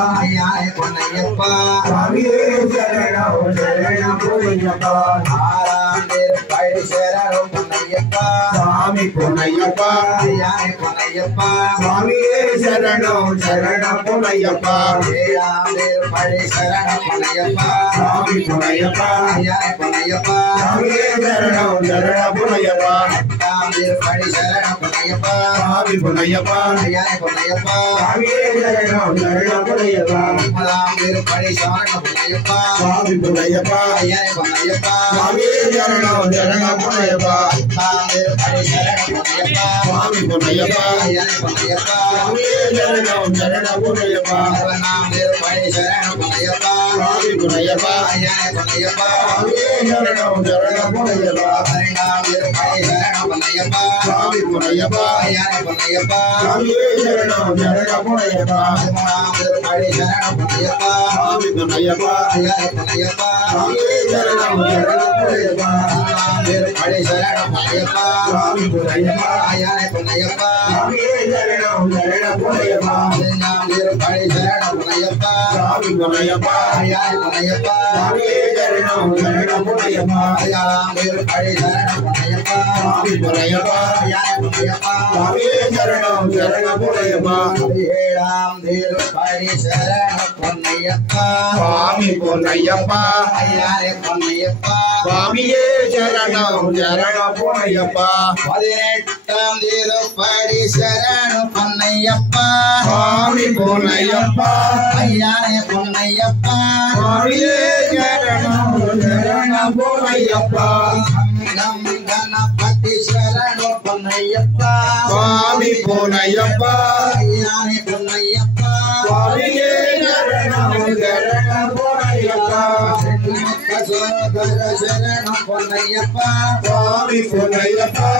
ஐயாய் பொன்னையப்பா சுவாமியே சரணம் சரணம் பொன்னையப்பா ஆறாம் திருப்படி சரணம் பொன்னையப்பா சுவாமி பொன்னையப்பா ஐயாய் பொன்னையப்பா சுவாமியே சரணம் சரணம் பொன்னையப்பா ஏழாம் திருப்படி சரணம் பொன்னையப்பா சுவாமி பொன்னையப்பா ஐயாய் பொன்னையப்பா சுவாமியே சரணம் சரணம் பொன்னையப்பா எட்டாம் திருப்படி சரணம் பொன்னையப்பா சுவாமி பொன்னையப்பா ஐயாய் பொன்னையப்பா சுவாமியே சரணம் சரணம் பொன்னையப்பா ஒன்பதாம் திருப்படி சரணம் பொன்னையப்பா சுவாமி பொன்னையப்பா ஐயாய் பொன்னையப்பா சுவாமியே சரணம் சரணம் பொன்னையப்பா பத்தாம் திருப்படி சரணம் பொன்னையப்பா சுவாமி பொன்னையப்பா ஐயாய் பொன்னையப்பா சுவாமியே சரணம் சரணம் பொன்னையப்பா பதினொன்னாம் திருப்படி சரணம் பொன்னையப்பா சுவாமி பொன்னையப்பா ஐயாய் பொன்னையப்பா சுவாமியே சரணம் சரணம் பொன்னையப்பா பன்னிரெண்டாம் திருப்படி சரணம் பொன்னையப்பா சுவாமி பொன்னையப்பா ஐயாய் பொன்னையப்பா சுவாமியே சரணம் சரணம் பொன்னையப்பா பதிமூணாம் திருப்படி சரணம் பொன்னையப்பா சுவாமி பொன்னையப்பா ஐயாய் பொன்னையப்பா சுவாமியே சரணம் சரணம் பொன்னையப்பா பதினாலாம் திருப்படி சரணம் பொன்னையப்பா சுவாமி பொன்னையப்பா ஐயாய் பொன்னையப்பா சுவாமியே சரணம் சரணம் பொன்னையப்பா பதினஞ்சாம் திருப்படி சரணம் பொன்னையப்பா சுவாமி பொன்னையப்பா ஐயாய் பொன்னையப்பா சுவாமியே சரணம் சரணம் பொன்னையப்பா பதினாலாம் திருப்படி சரணம் பொன்னையப்பா சுவாமி பொன்னையப்பா ஐயாய் பொன்னையப்பா சுவாமியே சரணம் சரணம் பொன்னையப்பா ஏழாம் திருப்படி சரணம் பொன்னையப்பா சுவாமி பொன்னையப்பா ஐயாய் பொன்னையப்பா சுவாமியே சரணம் சரணம் பொன்னையப்பா பதினெட்டாம் திருப்படி சரணம் பொன்னையப்பா சுவாமி பொன்னையப்பா ஐயாய் பொன்னையப்பா சுவாமியே சரணம் சரணம் பொன்னையப்பா நம் கணபதி சரணம் பொன்னையப்பா சுவாமி பொன்னையப்பா ஐயாய் பொன்னையப்பா சுவாமியே சரணம் சரணம் பொன்னையப்பா சரணம் பொன்னையப்பா சுவாமி பொன்னையப்பா